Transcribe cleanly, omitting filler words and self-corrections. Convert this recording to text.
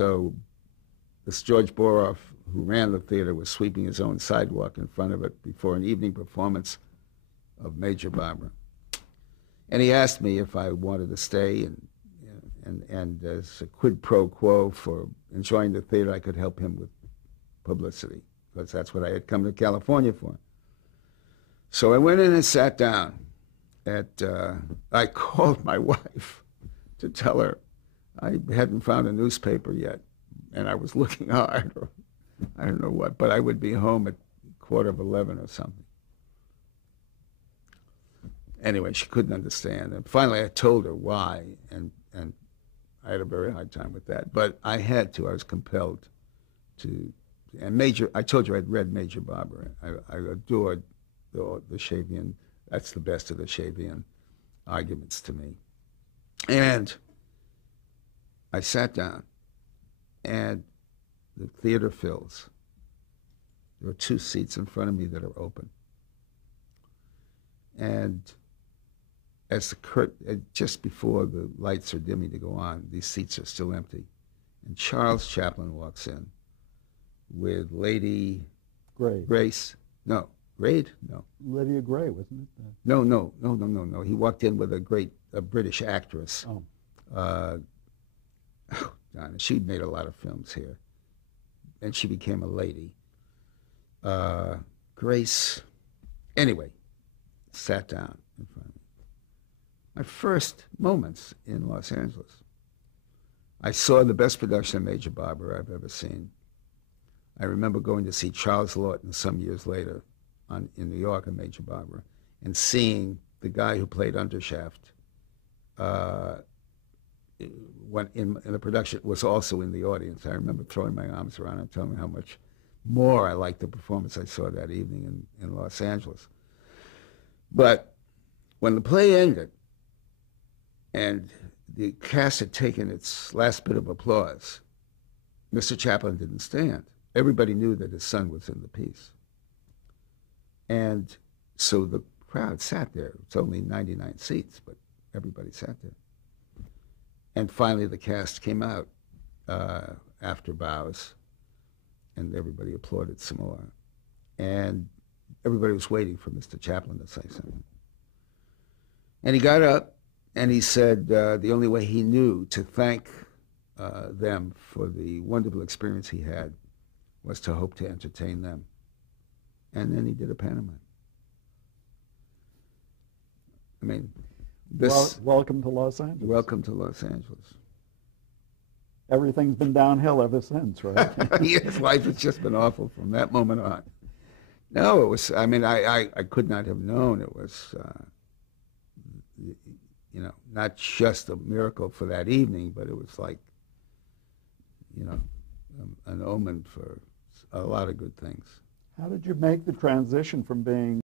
so this George Boroff, who ran the theater, was sweeping his own sidewalk in front of it before an evening performance of Major Barbara. And he asked me if I wanted to stay, and as a quid pro quo for enjoying the theater, I could help him with publicity, because that's what I had come to California for. So I went in and sat down I called my wife to tell her I hadn't found a newspaper yet, and I was looking hard, or I don't know what, but I would be home at 11:15 or something. Anyway, she couldn't understand. And finally I told her why, and I had a very hard time with that. But I had to. I was compelled to. And I told you I'd read Major Barbara. I adored the Shavian. That's the best of the Shavian arguments to me. And I sat down, and the theater fills. There are 2 seats in front of me that are open. And as just before the lights are dimming to go on, these seats are still empty. And Charles Chaplin walks in with Lady Grace. No, Raid? No. Lydia Gray, wasn't it? No. He walked in with a British actress. Oh. Darn it, she'd made a lot of films here. And she became a lady. Grace, anyway, sat down in front of me. My first moments in Los Angeles. I saw the best production of Major Barbara I've ever seen. I remember going to see Charles Lawton some years later in New York in Major Barbara, and seeing the guy who played Undershaft when in the production was also in the audience. I remember throwing my arms around and telling him how much more I liked the performance I saw that evening in Los Angeles. But when the play ended and the cast had taken its last bit of applause, Mr. Chaplin didn't stand. Everybody knew that his son was in the piece. And so the crowd sat there. It's only 99 seats, but everybody sat there. And finally the cast came out after bows, and everybody applauded some more. And everybody was waiting for Mr. Chaplin to say something. And he got up and he said the only way he knew to thank them for the wonderful experience he had was to hope to entertain them. And then he did a pantomime. I mean, welcome to Los Angeles. Welcome to Los Angeles. Everything's been downhill ever since, right? Yes, life has just been awful from that moment on. No, it was, I mean, I could not have known it was, not just a miracle for that evening, but it was like, an omen for a lot of good things. How did you make the transition from being